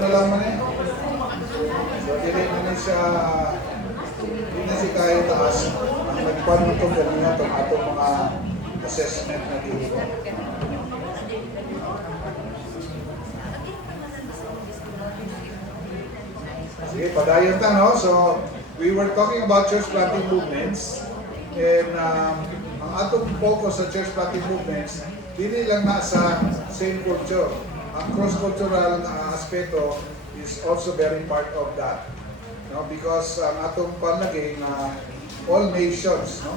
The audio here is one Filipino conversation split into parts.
na lang man eh. So, hindi na siya kaya taas. Ang nagpano ito, ganun itong atong mga assessment na dito. Sige, padayon ta, no? So, we were talking about church planting movements. And ang atong focus sa church planting movements, hindi lang na sa same culture. Ang cross-cultural aspeto is also very part of that. No? Because ang atong palagay na all nations, no?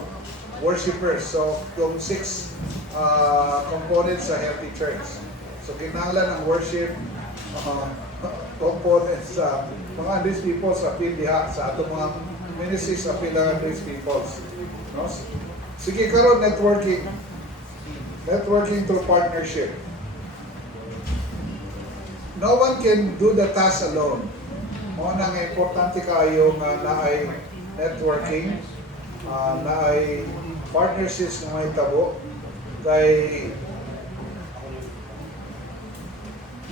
Worshippers. So, yung 6 components sa healthy church. So, kinahanglan ang worship components sa mga these people sa PILDIHA, sa atong mga ministries sa PILDIHA these people. No? Sige, karon networking. Networking through partnership. No one can do the task alone. Mo nang importante kayo nga naay networking, naay partnerships na may tabo kay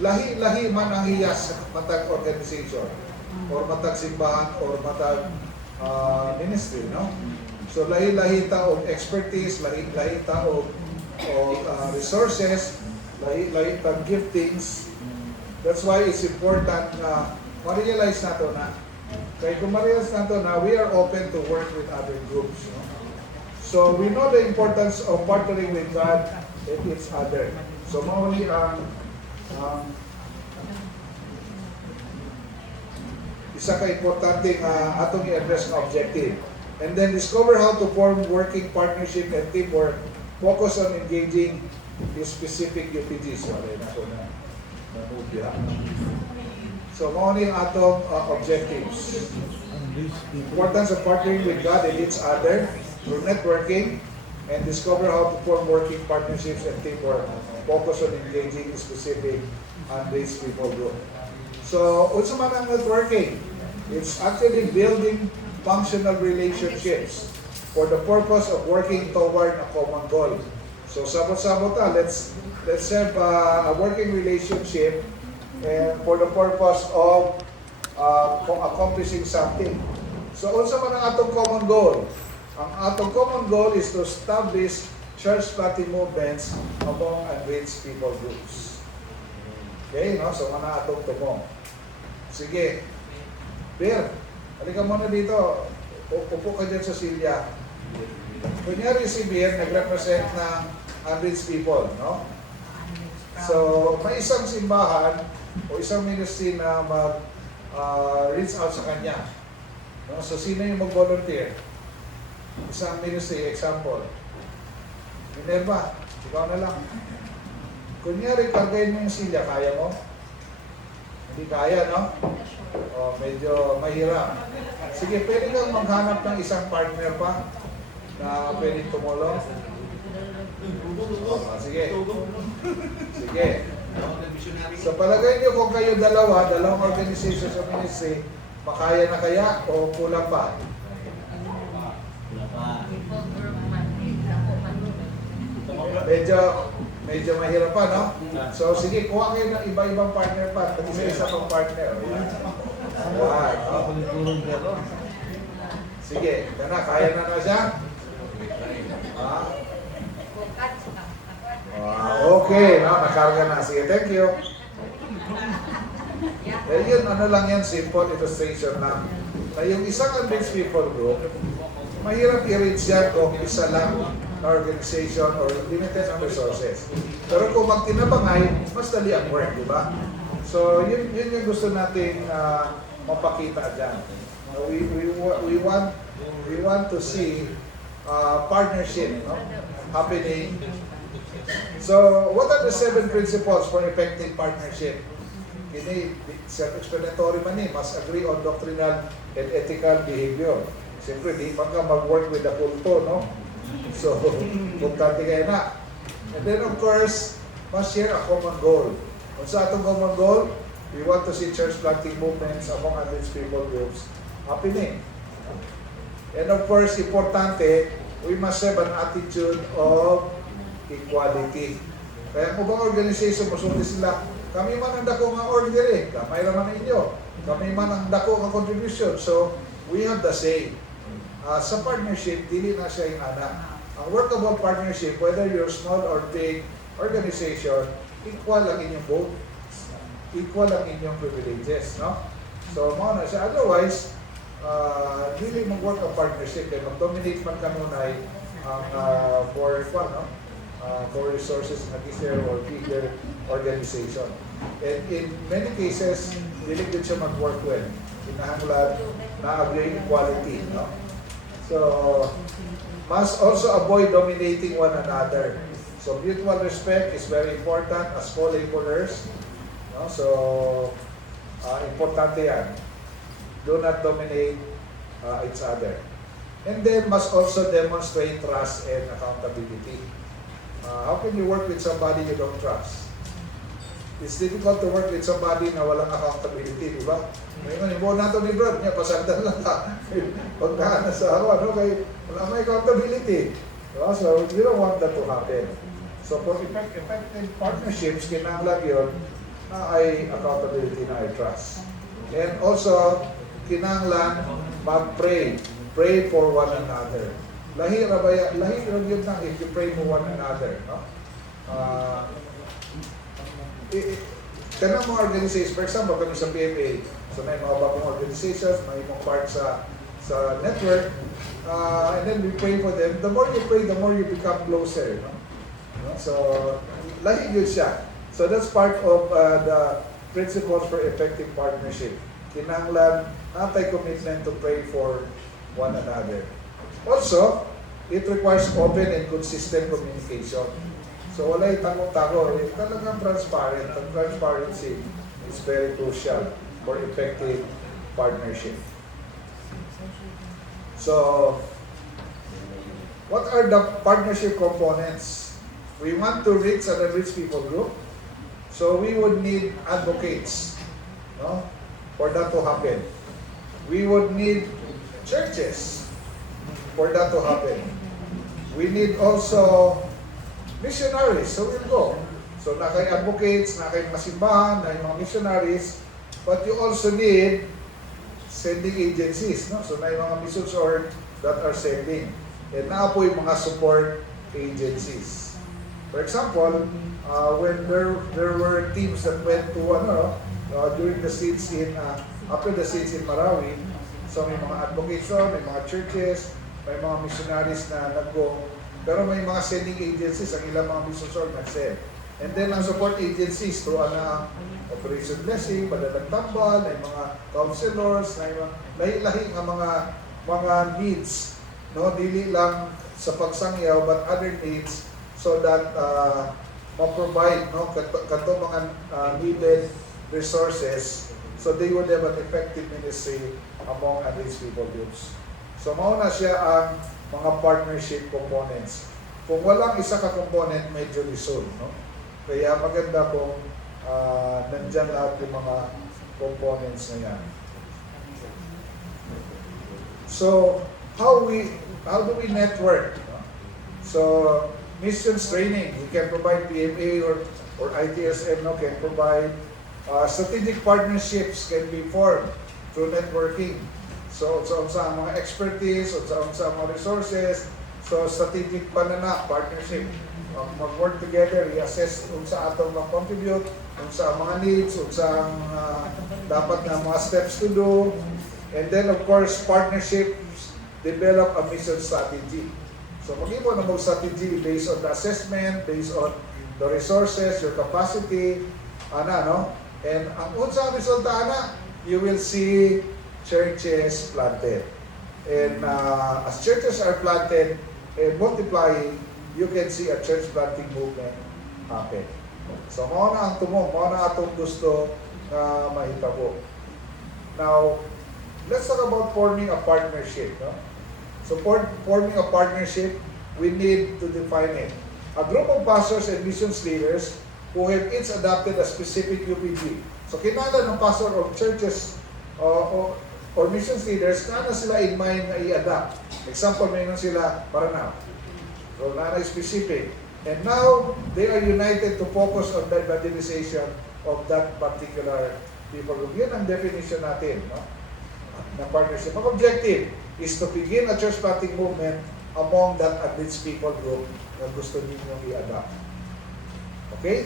lahi-lahi man ang hiyas sa matag organization or matag simbahan or matag ministry, no? So lahi-lahi ta og expertise, lahi-lahi ta og resources, lahi-lahi ta giftings. That's why it's important na ma-realize nato na kay kung ma-realize nato na we are open to work with other groups, no? So we know the importance of partnering with God and each other. So mauli ang isa ka importante atong i-address na objective. And then discover how to form working partnership and teamwork. Focus on engaging the specific UPGs. So, mao ni ang atong objectives. Importance of partnering with God and each other through networking and discover how to form working partnerships and teamwork. Focus on engaging specific unreached people group. So, unsa man ang networking? It's actually building functional relationships for the purpose of working toward a common goal. So, sabot-sabot let's have a working relationship for the purpose of accomplishing something. So, unsa man ang atong common goal? Ang atong common goal is to establish church planting movements among unreached people groups. Okay, no? So, mana atong tumong. Sige. Bear, halika muna dito. Upo ka dyan sa silya. Kunyari si Bear, nag-represent ng unreached people, no? So, may isang simbahan o isang ministry na mag-reach out sa kanya. No? So, sino yung mag-volunteer? Isang ministry, example. Minerva, ikaw na lang. Kunyari, kargayin mo yung silya, kaya mo? Hindi kaya, no? O, medyo mahirap. Sige, pwede kang maghanap ng isang partner pa na pwede tumulong. Sige. Sige. So, palagay niyo kung kayo dalawang organization sa ministry, makaya na kaya o kulang pa? Medyo mahirap pa, no? So, sige, kuha kayo ng iba-ibang partner pa. Pati sa isa pang partner. Ayan. Sige, kaya na siya? Okay, no? Nakarga na. Sige, thank you. Dahil yun, ano lang yan, simple illustration na yung isang unreached people group, mahirap i-reach yan kung isa lang na organization or limited ang resources. Pero kung magtinabangay, mas dali ang work, di ba? So, yun yung gusto nating mapakita dyan. We want to see partnership, no, happening. So, what are the 7 principles for effective partnership? Ini self-explanatory man mas agree on doctrinal and ethical behavior. Siyempre, di pa ka mag-work with the kulto, no? So, importante kayo na. And then, of course, must share a common goal. Kung sa atong common goal, we want to see church planting movements among unreached people groups happening. And of course, importante, we must have an attitude of equality. Kaya kung bang organization, masulti sila, kami man ang dako nga org diri, gamay raman ninyo. Kami man ang dako nga contribution. So, we have the same. Sa partnership, dili na siya yung anak. Ang workable partnership, whether you're small or big organization, equal ang inyong vote, equal ang inyong privileges, no? So, mo na siya. Otherwise, dili mag-work ang partnership. Kaya mag-dominate man kanunay ang for fun, no? For resources na bigger or bigger organization. And in many cases, dili din siya mag-work well. Kinahanglan na agree equality, no? So, must also avoid dominating one another. So, mutual respect is very important as co-laborers. No? So, importante yan. Do not dominate each other. And then, must also demonstrate trust and accountability. How can you work with somebody you don't trust? It's difficult to work with somebody na walang accountability, di ba? Ngayon, ibo na ito ni Brad, niya, pasandan lang ka. Pagkaan na sa ako, kay wala may accountability. Diba? So, you don't want that to happen. So, for effective partnerships, kinahanglan yun na ay accountability na ay trust. And also, kinahanglan mag-pray. Pray for one another. Lahi lang yun na if you pray for one another. No? Kanang mga organizations, for example, kami sa PFA, so may mga bagong organizations, may mga part sa network, and then we pray for them. The more you pray, the more you become closer. No? So, lahi yun siya. So that's part of the principles for effective partnership. Kinahanglan natay commitment to pray for one another. Also, it requires open and consistent communication. So wala itagong-tago, talagang transparent. Ang transparency is very crucial for effective partnership. So, what are the partnership components? We want to reach an unreached people group. So we would need advocates, no, for that to happen. We would need churches for that to happen. We need also missionaries, so we'll go. So na kay advocates, na kay masimbahan, na yung mga missionaries, but you also need sending agencies, no? So na yung mga missions org that are sending. And na po yung mga support agencies. For example, when there were teams that went to during the siege after the siege in Marawi, so may mga advocates, may mga churches, may mga missionaries na nag-go. Pero may mga sending agencies, ang ilang mga missions org nag-send. And then ang support agencies through Operation Blessing, Madalang Tambal, may mga counselors, may mga lahi-lahi ng mga needs, no, dili lang sa pagsangyaw but other needs so that ma-provide, no, kato mga needed resources so they would have an effective ministry among these people groups. So mauna siya ang mga partnership components. Kung walang isa ka component, medyo lisod, no? Kaya maganda kung nandyan lahat yung mga components na yan. So, how do we network? No? So, missions training, we can provide PMA or ITSM, no, can provide strategic partnerships can be formed through networking. So, sa mga expertise, sa mga resources, so strategic panana, partnership. Mag-work together, i-assess kung sa atong mag-contribute, kung sa mga needs, kung sa dapat na mga steps to do. And then, of course, partnerships, develop a mission strategy. So, mag-ibo na mag-strategy based on the assessment, based on the resources, your capacity, no? And ang unsang resulta, you will see churches planted. And as churches are planted and multiplying, you can see a church planting movement happen. So, mao na ang tumong, mao na atong gusto na mahitabo. Now, let's talk about forming a partnership. No? So, forming a partnership, we need to define it. A group of pastors and missions leaders who have each adopted a specific UPG. So, kinahanglan ng pastor of churches or missions leaders, na sila in mind na i-adapt. Example, mayroon sila Paranao. So, na specific. And now, they are united to focus on the evangelization of that particular people group. Yun ang definition natin, no? Na partnership. Ang objective is to begin a church planting movement among that unreached people group na gusto ninyong i-adapt. Okay?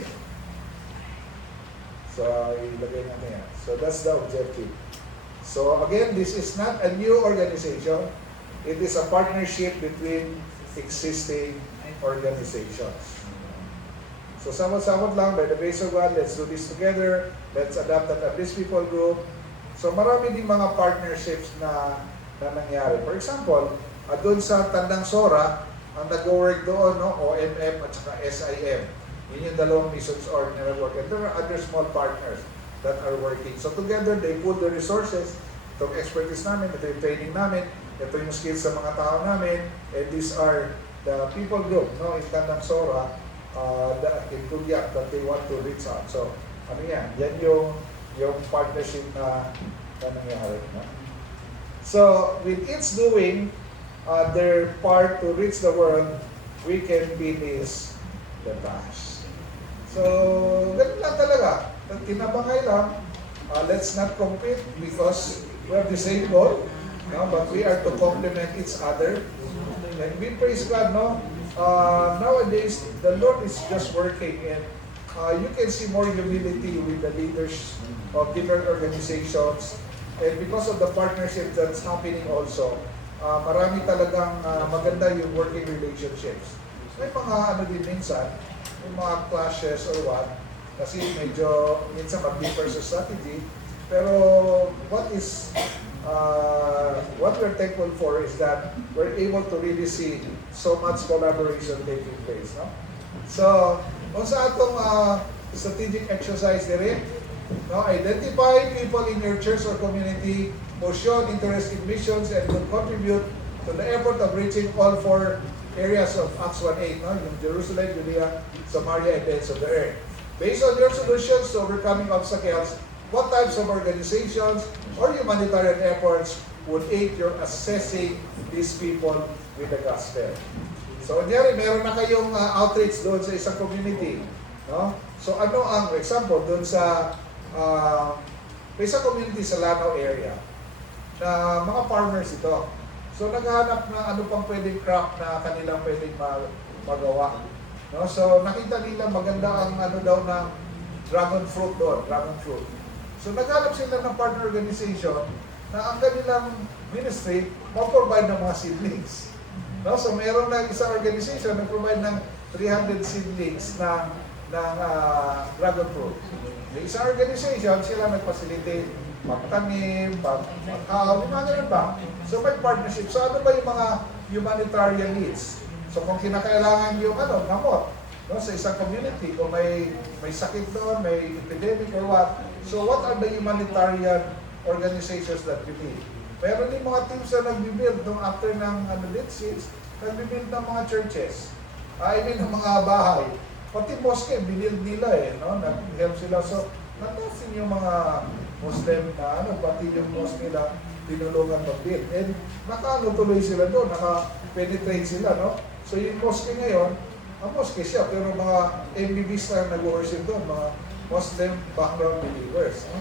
So, ilagay natin yan. So, that's the objective. So, again, this is not a new organization. It is a partnership between existing organizations. So, samot-samot lang, by the grace of God, let's do this together. Let's adapt that at least people group. So, marami din mga partnerships na nangyari. For example, doon sa Tandang Sora, ang nag-work doon, no, OMF at saka SIM. Yun yung dalawang missions ordinary work. And there are other small partners that are working. So together, they pool the resources. Itong expertise namin, ito yung training namin, ito yung skills sa mga tao namin, and these are the people group, no, in Tandang Sora, in Kuyak that they want to reach out. So, ano yan? Yan yung partnership na nangyari. No? So, with each doing their part to reach the world, we can finish the task. So, ganun lang talaga. Tinabangay lang. Let's not compete because we have the same goal, no? But we are to complement each other. And we praise God, no? Nowadays, the Lord is just working and you can see more humility with the leaders of different organizations. And because of the partnership that's happening also, marami talagang maganda yung working relationships. May mga ano din minsan, may mga clashes or what, kasi medyo minsan mag-differ sa strategy. Pero what we're thankful for is that we're able to really see so much collaboration taking place. No? So, kung sa atong strategic exercise dire, no, identify people in your church or community who show interest in missions and will contribute to the effort of reaching all four areas of Acts 1:8, no? Yung Jerusalem, Judea, Samaria, and the ends of the earth. Based on your solutions to overcoming obstacles, what types of organizations or humanitarian efforts would aid your assessing these people with the gospel? So, kunyari, meron na kayong outreach doon sa isang community, no? So, ano ang example doon sa isang community sa Lanao area na mga farmers ito. So, naghahanap na ano pang pwedeng crop na kanilang pwedeng magawa. No? So, nakita nila maganda ang ano daw ng dragon fruit doon, dragon fruit. So, naghanap sila ng partner organization na ang kanilang ministry mag-provide ng mga seedlings. No? So, meron na isang organization na provide ng 300 seedlings ng dragon fruit. Yung isang organization, sila nag-facilitate magtanim, mag-how, mga ganun ba? So may partnership. So ano ba yung mga humanitarian needs? So kung kinakailangan yung gamot, no, sa isang community, kung may sakit doon, may epidemic or what, so what are the humanitarian organizations that we need? Meron din mga teams na nag-build nung after ng Dead Seas, nag-build ng mga churches. Ng mga bahay. Pati mosque, binild nila no? Nag-help sila. So, natasin yung mga Muslim na pati yung mosque nila, tinulungan mag-build. And tuloy sila doon, naka-penetrate sila, no? So, yung mosque ngayon, ang mosque siya, pero mga MBBs na nag-worship doon, mga Muslim background believers. No?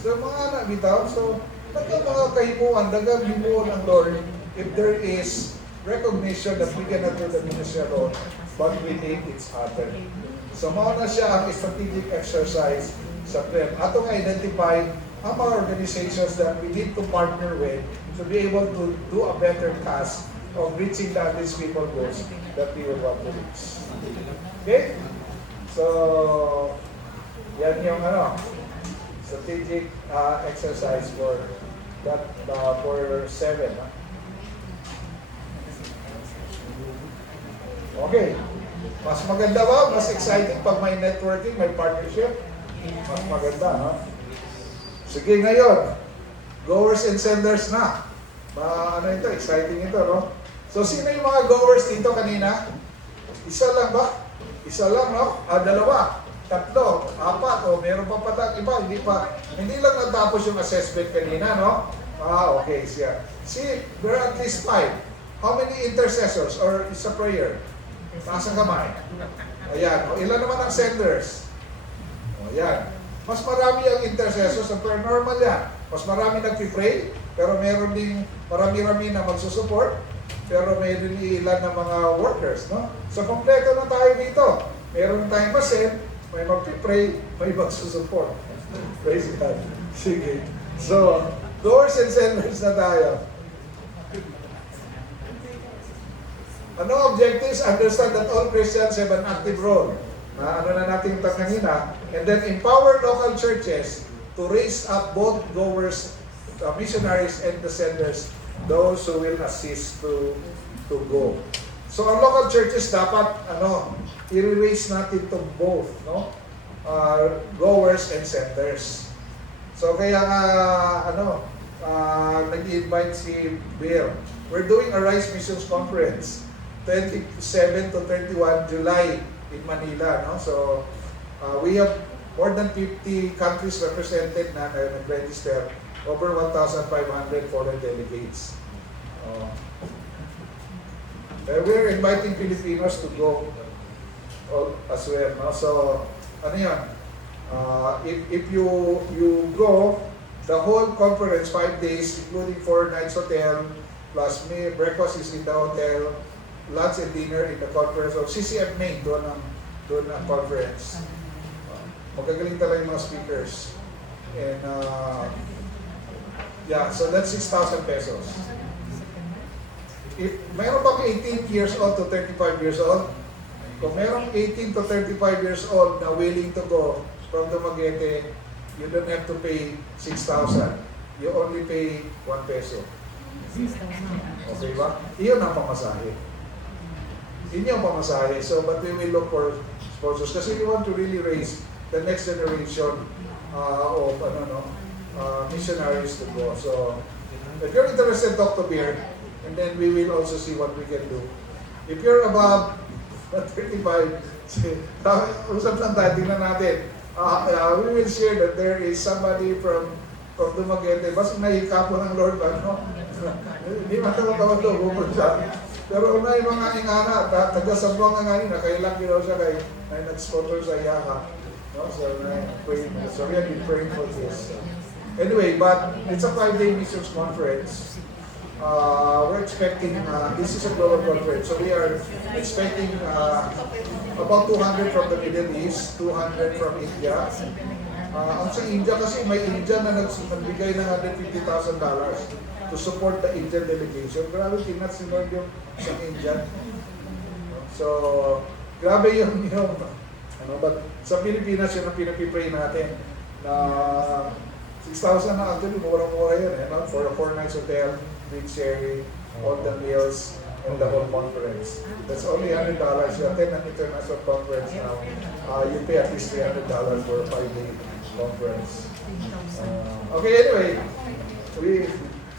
So, mga anak bitaw, so, mga kahimuan, himuan ang Lord if there is recognition that we cannot do the ministry alone, but we need each other. So, mauna siya ang strategic exercise sa prayer. Atong identify ang mga organizations that we need to partner with to be able to do a better task of reaching these people groups that we will want to reach. Okay? So, yan yung strategic exercise for that for 7. Okay. Mas maganda ba? Mas exciting pag may networking, may partnership? Mas maganda, no? Sige, ngayon. Goers and senders na. Ito, exciting ito, no? So, sino yung mga goers dito kanina? Isa lang ba? Isa lang, no? Dalawa, tatlo, apat, o meron pa pata, iba, hindi lang natapos yung assessment kanina, no? Okay, siya. See, there are at least 5. How many intercessors or is a prayer? Taas ang kamay. Ayan. O, ilan naman ang senders? O, ayan. Mas marami ang intercessors sa prayer. Normal yan. Mas marami nagpipray, pero meron ding marami-rami na magsusupport, pero may ilan na mga workers, no? So, kompleto na tayo dito. Meron tayong masend, may magpipray, may magsusupport. Praise God. Sige. So, doors and senders na tayo. Ano objectives? Understand that all Christians have an active role. Ano na natin ito kanina. And then empower local churches to raise up both goers, missionaries, and the senders, those who will assist to go. So ang local churches dapat i-raise natin to both, no? Goers and senders. So kaya nag-invite si Bill. We're doing a Rise Missions Conference 27 to 31 July in Manila, no? So we have more than 50 countries represented na nag-register, over 1,500 foreign delegates. We're inviting Filipinos to go as well, no? So ano yan? If you go, the whole conference, 5 days, including 4 nights hotel, plus breakfast is in the hotel, lunch and dinner in the conference of CCM Main, doon ang conference. Magagaling talaga yung mga speakers. And yeah, so that's 6,000 pesos. If mayroon bang 18 years old to 35 years old, kung mayroong 18 to 35 years old na willing to go from Dumaguete, you don't have to pay 6,000. You only pay 1 peso. Okay ba? Iyon ang pamasahe. Yun yung pamasahe. So, but we will look for sponsors kasi we want to really raise the next generation of missionaries to go. So, if you're interested, talk to Beer, and then we will also see what we can do. If you're above 35, usap lang tayo, tingnan natin. We will share that there is somebody from Dumaguete. Basta nahika po ng Lord, hindi matawag to, bukod siya. Pero una yung mga ingana, taga-Sambuang nga ngayon, nakailaki daw siya kay nag-sponsor sa Yaka. No? So we have been praying for this. Anyway, but it's a 5-day missions conference. We're expecting, this is a global conference, so we are expecting about 200 from the Middle East, 200 from India. Ang sa India kasi may India na nagbigay ng $150,000 to support the Indian delegation. Grabe, tinat si Lord yung sa India. So, grabe yung but sa Pilipinas yun ang pinapipray natin na 6,000 na actually, mura-mura yun for a 4 nights hotel, big sharing, all the meals, and the whole conference. That's only $100. You attend an international conference now, you pay at least $300 for a 5-day conference. Okay, anyway,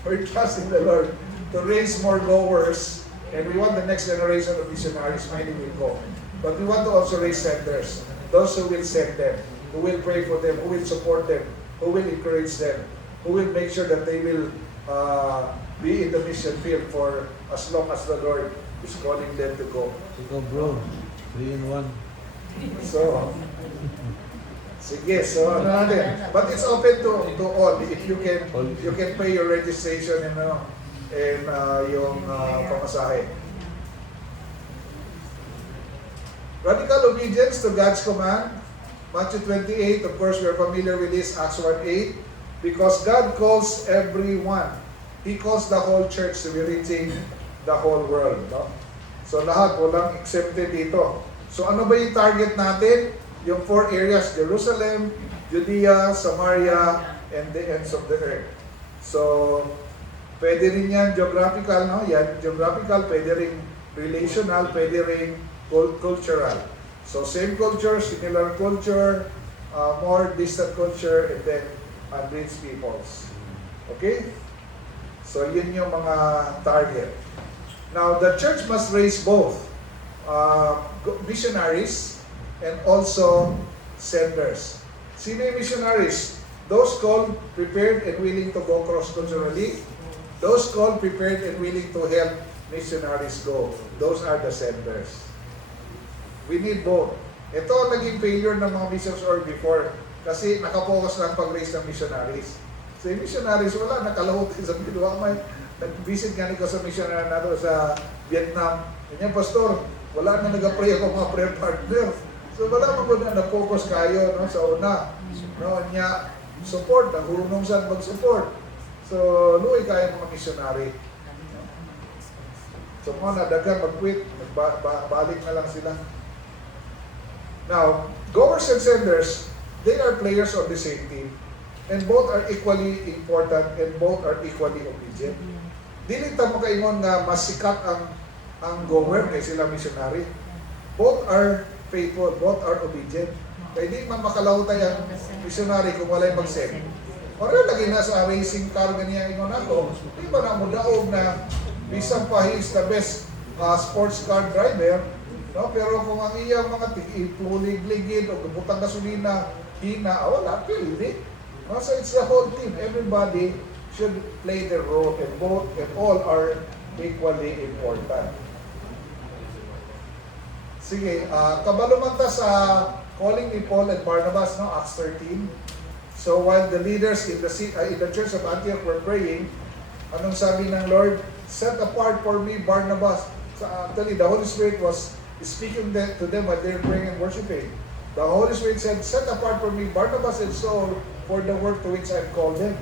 we're trusting the Lord to raise more goers, and we want the next generation of missionaries, many will go. But we want to also raise senders, those who will send them, who will pray for them, who will support them, who will encourage them, who will make sure that they will be in the mission field for as long as the Lord is calling them to go. Ikaw bro, 3 in 1. So, sige, so ano natin. But it's open to all. If you can pay your registration and yung pamasahe. Radical obedience to God's command. Matthew 28, of course, we are familiar with this, Acts 1:8. Because God calls everyone. He calls the whole church to be reaching the whole world. No? So lahat, walang exempted dito. So ano ba yung target natin? Yung 4 areas, Jerusalem, Judea, Samaria, and the ends of the earth. So, pwede rin yan geographical, no? Yan, geographical, pwede rin relational, pwede rin cultural. So, same culture, similar culture, more distant culture, and then unreached peoples. Okay? So, yun yung mga target. Now, the church must raise both missionaries and also senders. Sino yung missionaries? Those called, prepared, and willing to go cross-culturally. Those called, prepared, and willing to help missionaries go. Those are the senders. We need both. Ito ang naging failure ng mga missions or before kasi nakapokus lang pag-raise ng missionaries. So yung missionaries, wala, nakalahot sa Bilwa. May nag-visit nga ko sa missionary na sa Vietnam. Ganyan, Pastor, wala na nag-pray ako mga prayer partner. So wala mo na na-focus kayo no, sa una. No, niya, support, nahulunong saan mag-support. So, luwi kayo mga missionary. So mga nadagan mag-quit, balik na lang sila. Now, goers and senders, they are players of the same team. And both are equally important and both are equally obedient. Dili ta mo kaingon nga mas sikat ang goer kay sila missionary. Both are faithful, both are obedient. Kaya di man makalawtay ang missionary kung walay mag-send. Pareho lagi na sa racing car ganiya ingon ako. Di ba na mo daog na bisan pa he is the best sports car driver, no? Pero kung ang iyang mga tig-ipulig-ligid o gubutang gasolina, hina, wala, pili. No? So it's the whole team. Everybody should play their role and both and all are equally important. Sige, kabalo man ta sa calling ni Paul and Barnabas, no? Acts 13. So while the leaders in the church of Antioch were praying, anong sabi ng Lord? Set apart for me Barnabas. So actually, the Holy Spirit was speaking to them while they were praying and worshiping. The Holy Spirit said, set apart for me Barnabas and Saul for the work to which I've called them.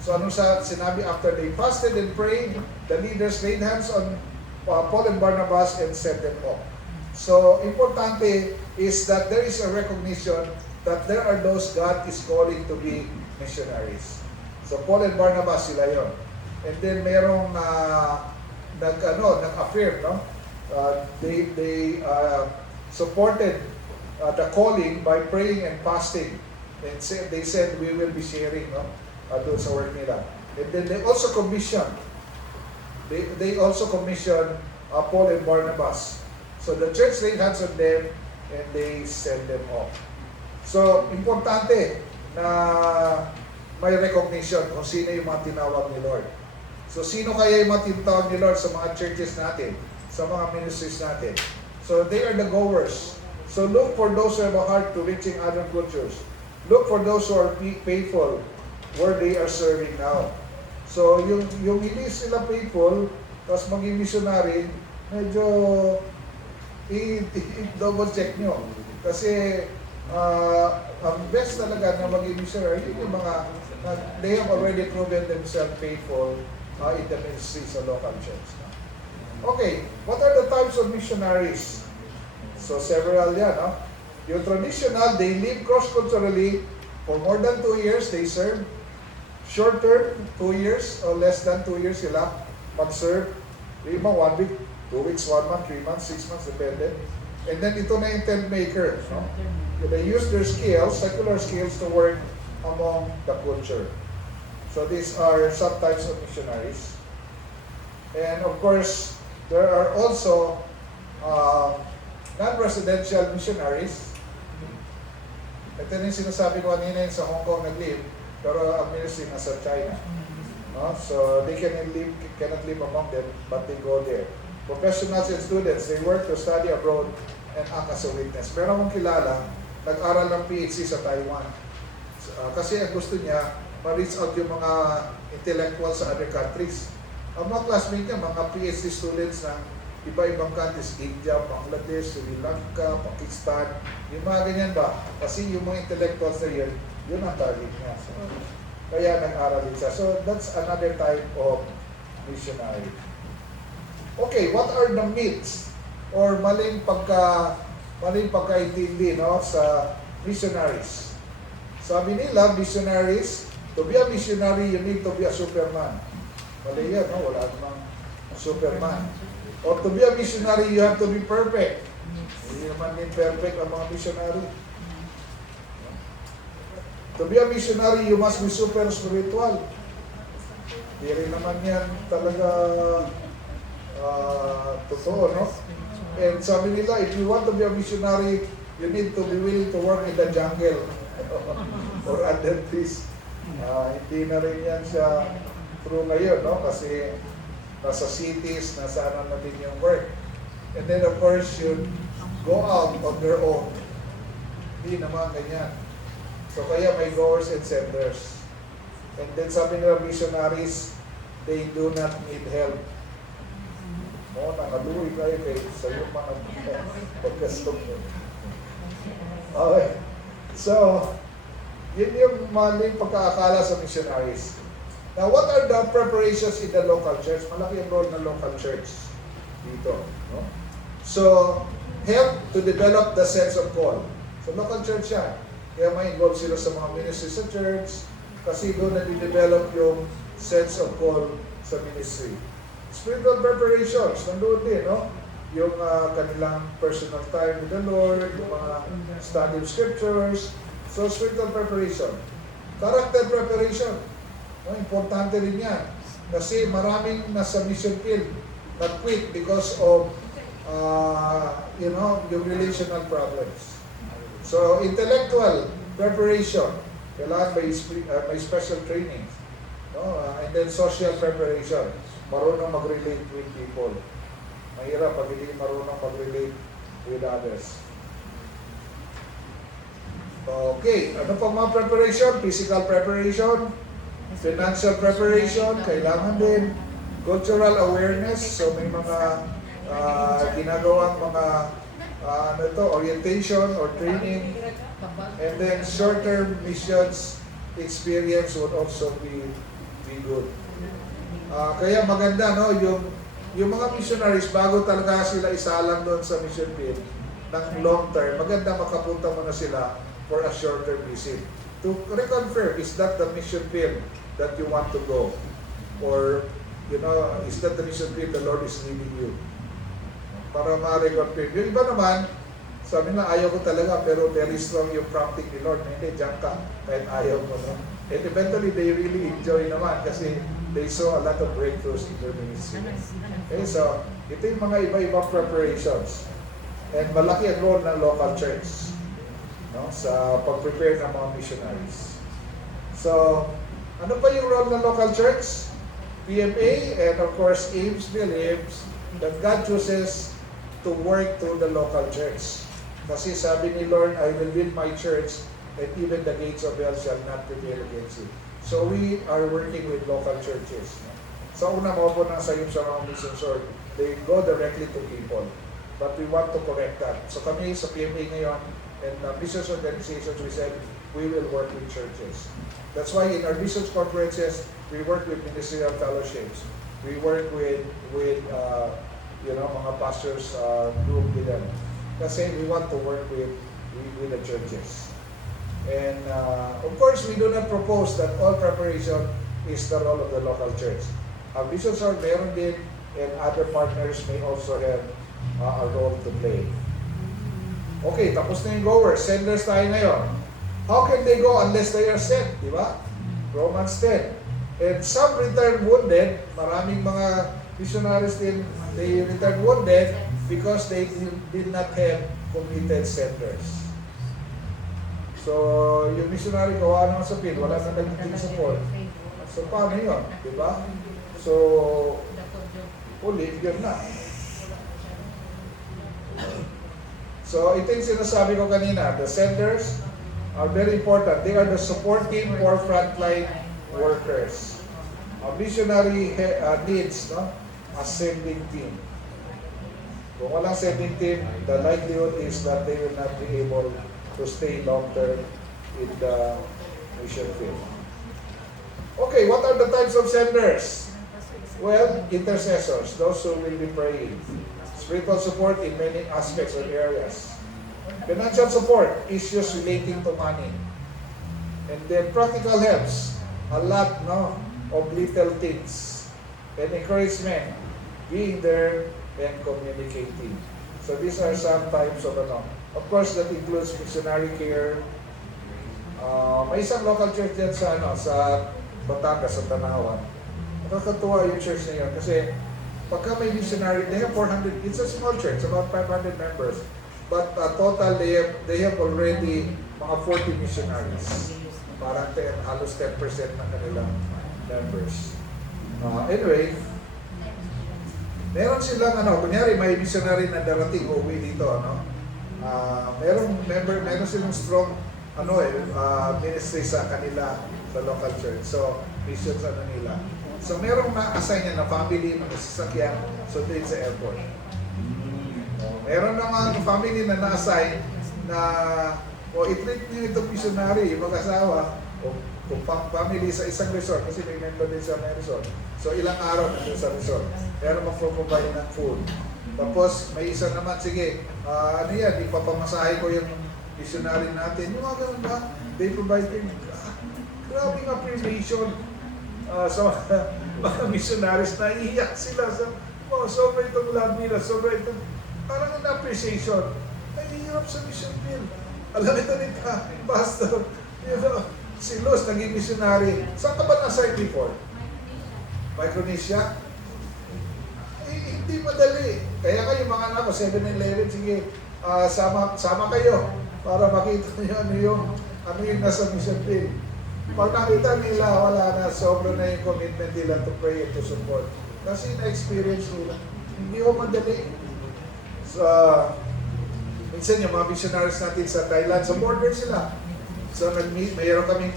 So anong sinabi after they fasted and prayed, the leaders laid hands on Paul and Barnabas and sent them off. So importante is that there is a recognition that there are those God is calling to be missionaries. So Paul and Barnabas sila yon. And then merong nag-affirm, no? They supported the calling by praying and fasting. And they said we will be sharing, no? Doon sa work nila. And then they also commissioned. They also commissioned Paul and Barnabas. So the church laid hands on them and they sent them off. So, importante na may recognition kung sino yung mga tinawag ni Lord. So, sino kaya yung mga tinawag ni Lord sa mga churches natin, sa mga ministries natin? So, they are the goers. So, look for those who have a heart to reaching other cultures. Look for those who are faithful where they are serving now. So, yung hindi sila faithful, tapos maging missionary, medyo i-double check nyo. Kasi, ang best talaga na maging missionary, yun yung mga, they have already proven themselves faithful in the ministry sa local church. Okay, what are the types of missionaries? So, several yan, no? Yung traditional, they live cross-culturally for more than 2 years, they serve. Short term, 2 years or less than 2 years sila mag-serve. Yung iba 1 week, 2 weeks, 1 month, 3 months, 6 months, depende. And then ito na yung tent maker, no? They use their skills, secular skills, to work among the culture. So these are some types of missionaries. And of course, there are also non-residential missionaries. Ito yung sinasabi ko kanina yung sa Hong Kong nag-live, pero ang ministry nasa China. No? So they cannot live among them, but they go there. Professionals and students, they work to study abroad and act as a witness. Pero akong kilala, nag-aral ng PhD sa Taiwan. Kasi ang gusto niya, ma-reach out yung mga intellectuals sa other countries. Ang mga classmates niya, mga PhD students ng iba-ibang countries, India, Bangladesh, Sri Lanka, Pakistan, yung mga ganyan ba? Kasi yung mga intellectuals na yun ang target niya. So, kaya nag-aral din siya. So that's another type of missionary. Okay, what are the myths or maling pagkaintindi, no, sa missionaries? Sabi nila, missionaries, to be a missionary, you need to be a superman. Mali yan, no? Wala namang superman. Or to be a missionary, you have to be perfect. Hindi naman din perfect ang mga missionary. To be a missionary, you must be super spiritual. Hindi rin naman yan talaga totoo, no? And sabi nila, if you want to be a missionary, you need to be willing to work in the jungle or under trees. Hindi na rin yan siya true ngayon, no? Kasi nasa cities, nasa ano natin yung work. And then of course, you go out on their own. Hindi naman ganyan. So kaya may goers and senders. And then sabi nila missionaries, they do not need help. No, nangaluhi kayo kay sa iyo mga pagkastong. Okay. So, yun yung maling pagkakala sa missionaries. Now, what are the preparations in the local church? Malaki ang role ng local church dito. No? So, help to develop the sense of call. So, local church yan. Kaya may involve sila sa mga ministry sa church kasi doon na-develop yung sense of call sa ministry. Spiritual preparations, nandoon din, no? Yung kanilang personal time with the Lord, yung mga study of scriptures. So, spiritual preparation. Character preparation. No, importante rin yan. Kasi maraming nasa mission field nag-quit because of, yung relational problems. So, intellectual preparation. Kailangan may special training. No? And then social preparation. Marunong mag-relate with people. Mahirap pag hindi marunong mag-relate with others. Okay, ano pang mga preparation? Physical preparation, financial preparation, kailangan din. Cultural awareness, so may mga ginagawang mga orientation or training. And then short-term missions experience would also be good. Kaya maganda, no, yung mga missionaries, bago talaga sila isalang doon sa mission field ng long term, maganda makapunta muna sila for a shorter visit to reconfirm, is that the mission field that you want to go? Or, is that the mission field the Lord is leading you? Para ma-reconfirm. Yung iba naman, sabi na, ayaw ko talaga, pero very strong yung prompting ni Lord. Hindi, diyan ka, kahit ayaw mo. No? And eventually, they really enjoy naman kasi they saw a lot of breakthroughs in their ministry. Okay, so, ito yung mga iba-ibang preparations. And malaki ang role ng local church, no, sa pag-prepare ng mga missionaries. So, ano pa yung role ng local church? PMA and of course AIMS believes that God chooses to work through the local church. Kasi sabi ni Lord, I will build my church and even the gates of hell shall not prevail against it. So we are working with local churches. Sa una mo po nang sayop sa mga missions, or they go directly to people. But we want to correct that. So kami sa PMA ngayon, and business organizations, we said, we will work with churches. That's why in our business conferences, we work with ministerial fellowships. We work with mga pastors group with them. Kasi we want to work with the churches. And of course, we do not propose that all preparation is the role of the local church. Our bishops are meron din, and other partners may also have a role to play. Okay, tapos na yung goers. Senders tayo ngayon. How can they go unless they are sent? Di ba? Romans 10. And some return wounded. Maraming mga missionaries din, they return wounded because they did not have committed senders. So, yung missionary gawa naman sa field, wala na nagtitig support. So, paano yun? Di ba? So, ulit, yun na. So, ito yung sinasabi ko kanina, the senders are very important. They are the support team or frontline workers. A missionary needs a sending team. Kung walang sending team, the likelihood is that they will not be able to stay long-term in the mission field. Okay, what are the types of senders? Well, intercessors, those who will be praying. Spiritual support in many aspects or areas. Financial support, issues relating to money. And then practical helps, a lot of little things. And encouragement, being there and communicating. So these are some types of Of course, that includes missionary care. May isang local church dyan sa Batangas, sa Tanawan. Nakakatuwa yung church na yun kasi pagka may missionary, they have 400, it's a small church, about 500 members. But total, they have already mga 40 missionaries. Parang halos 10% ng kanilang members. Anyway, meron silang kunyari may missionary na darating uwi dito, Meron silang strong ministry sa kanila sa local church. So, missions nila. So, merong na-assign niya na family ng sasakyan sundin sa airport. Meron ng family na na-assign na i-treat niyo itong missionary, yung mag-asawa, o kung family sa isang resort, kasi may member din sa resort. So, ilang araw nandun sa resort. Meron mag-provide ng food. Tapos, may isa naman, sige, ipapamasahe ko yung missionary natin. Yung mga ganun ba? They provide him. Grabe nga appreciation sa mga missionaries na iiyak sila sa sobra itong love nila, sobra itong parang an appreciation. Nahihirap sa mission field. Alam ito nita, Pastor, si Luz naging missionary. Saan ka ba na-assign before? Micronesia? Hindi madali. Kaya kayo mga anak ko, 7-11, sige, sama kayo para makita niyo ano yung nasa mission field. Pag nakita nila, wala na, sobra na yung commitment nila to pray and to support. Kasi na-experience nila. Hindi ko madali. So, minsan yung mga missionaries natin sa Thailand, sa border sila. So, mayroon kaming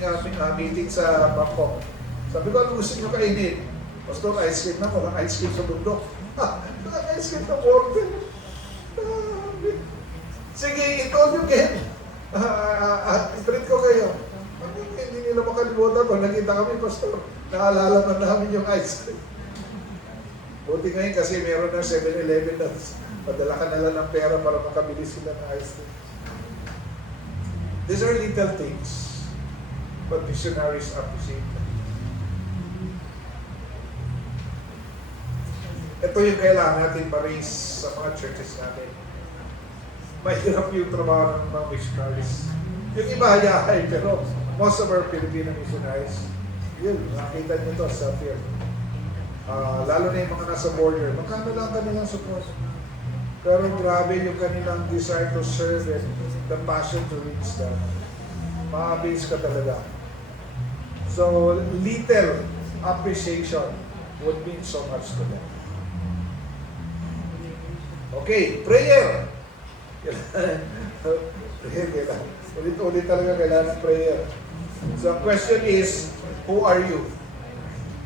meeting sa Bangkok. Sabi ko, ano gusto nyo kainin? Pastor, ice cream na, walang ice cream sa bundok. Walang ice cream sa border. Sige, eat all you can. Treat ko kayo. Hindi nila makalimutan ko. Nakita kami, Pastor. Naalala pa namin yung ice cream. Buti ngayon kasi meron na 7-Eleven na padala ka na lang ng pera para makabili sila ng ice cream. These are little things, but missionaries appreciate them. Ito yung kailangan natin ma-raise sa mga churches natin. Mahirap yung trabaho ng mga missionaries. Yung iba hayahay, pero most of our Filipino missionaries, yun, nakita nyo to sa field. Lalo na yung mga nasa border, magkano lang kanilang support. Pero grabe yung kanilang desire to serve and the passion to reach them. Ma-amaze ka talaga. So, little appreciation would mean so much to them. Okay, prayer. Prayer kailangan. Ulit-ulit talaga kailangan ng prayer. So, the question is, who are you?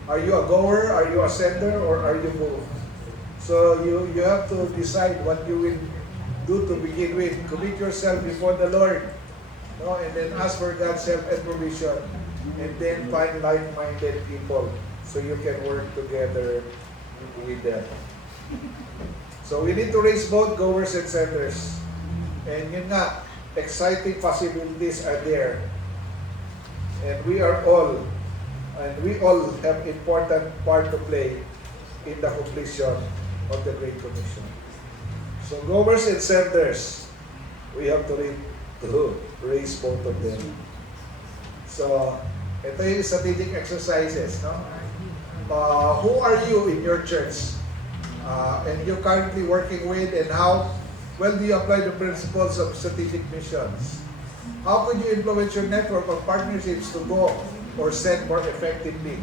Are you a goer, are you a sender, or are you both? So you have to decide what you will do to begin with. Commit yourself before the Lord, no? And then ask for God's help and provision. And then find like-minded people so you can work together with them. So we need to raise both goers and senders. And yun nga, exciting possibilities are there. And we all have important part to play in the completion of the Great Commission. So goers and senders, we have to raise both of them. So, ito yung strategic exercises, no? Who are you in your church? And you're currently working with, and how well do you apply the principles of strategic missions? How could you influence your network of partnerships to go or send more effectively?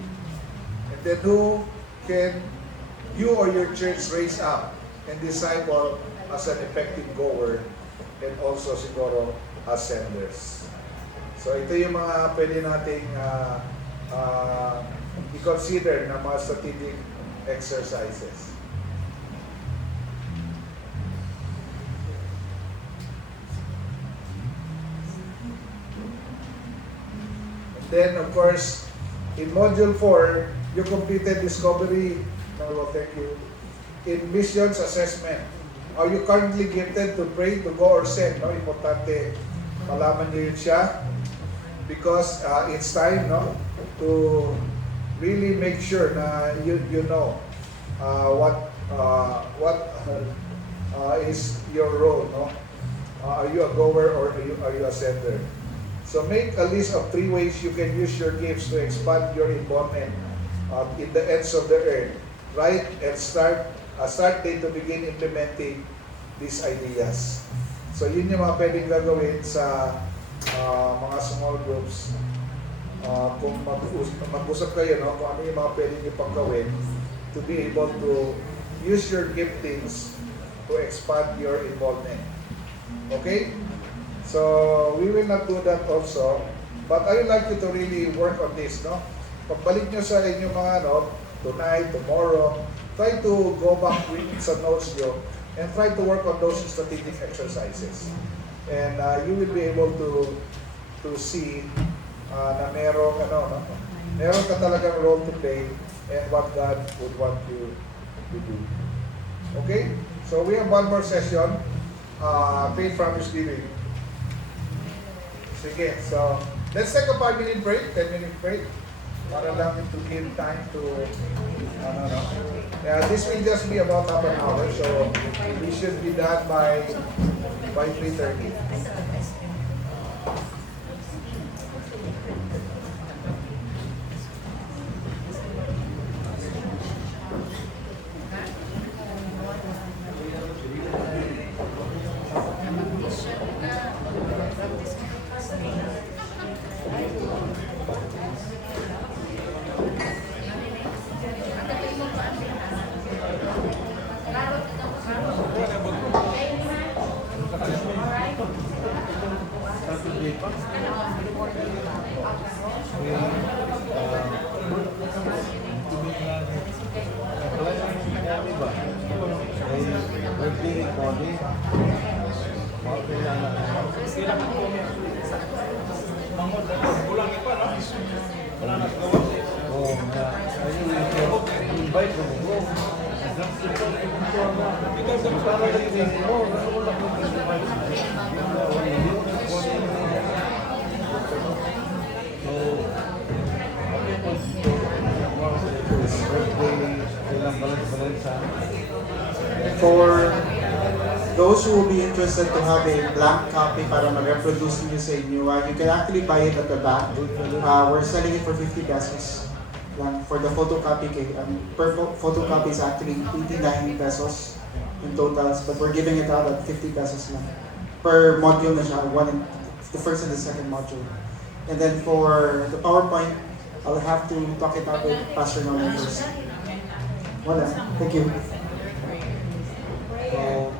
And then who can you or your church raise up and disciple as an effective goer and also siguro as senders? So ito yung mga pwede nating i-consider na mga strategic exercises. Then, of course, in Module 4, you completed discovery. No, thank you. In missions assessment, are you currently gifted to pray, to go, or send? No, importante malaman niyo yun siya. Because it's time, no, to really make sure na you know what is your role, no? Are you a goer or are you a sender? So make a list of 3 ways you can use your gifts to expand your involvement in the ends of the earth. Right? And start date to begin implementing these ideas. So yun yung mga pwedeng gagawin sa mga small groups. Kung mag-usap kayo, no, kung ano yung mga pwedeng ipagawin to be able to use your giftings to expand your involvement. Okay? So, we will not do that also. But I would like you to really work on this, no? Pagbalik nyo sa inyong mga ano, tonight, tomorrow, try to go back with sa notes nyo and try to work on those strategic exercises. And you will be able to see na merong, ano, no? Meron ka talagang role to play and what God would want you to do. Okay? So we have one more session, faith promise giving. Sige, so let's take a 5-minute break, 10-minute break, para lang to give time to, this will just be about half an hour, so we should be done by 3:30. Saturday pa. Birthday ni Connie. Birthday na anak. Oh, invite mo mo. For those who will be interested to have a blank copy para mag-reproduce niyo sa inyo, you can actually buy it at the back. We're selling it for 50 pesos. Lang for the photocopy. Per photocopy is actually 89 pesos in totals, but we're giving it out at 50 pesos lang. Per module na siya, the first and the second module. And then for the PowerPoint, I'll have to talk it out with Pastor Nolan first. Wala. Thank you. So,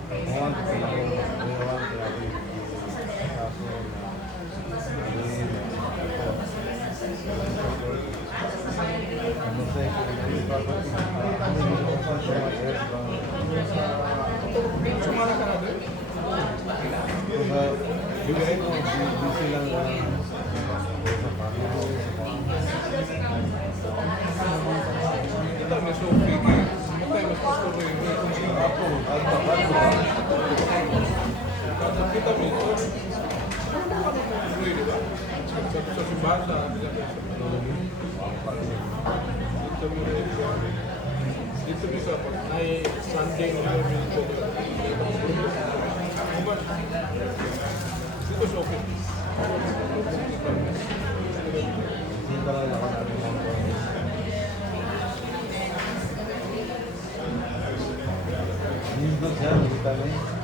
bigay mo, busy lang Kita may Sophie, matay mas gusto ko yung kung sino ako. Kita mo ito. Di ba? Sa simbahan sa dito mo sa ay Sunday na yung dito. Dito Sophie. hindi ba lang ako natin ng Hindi ba siya, hindi pa rin.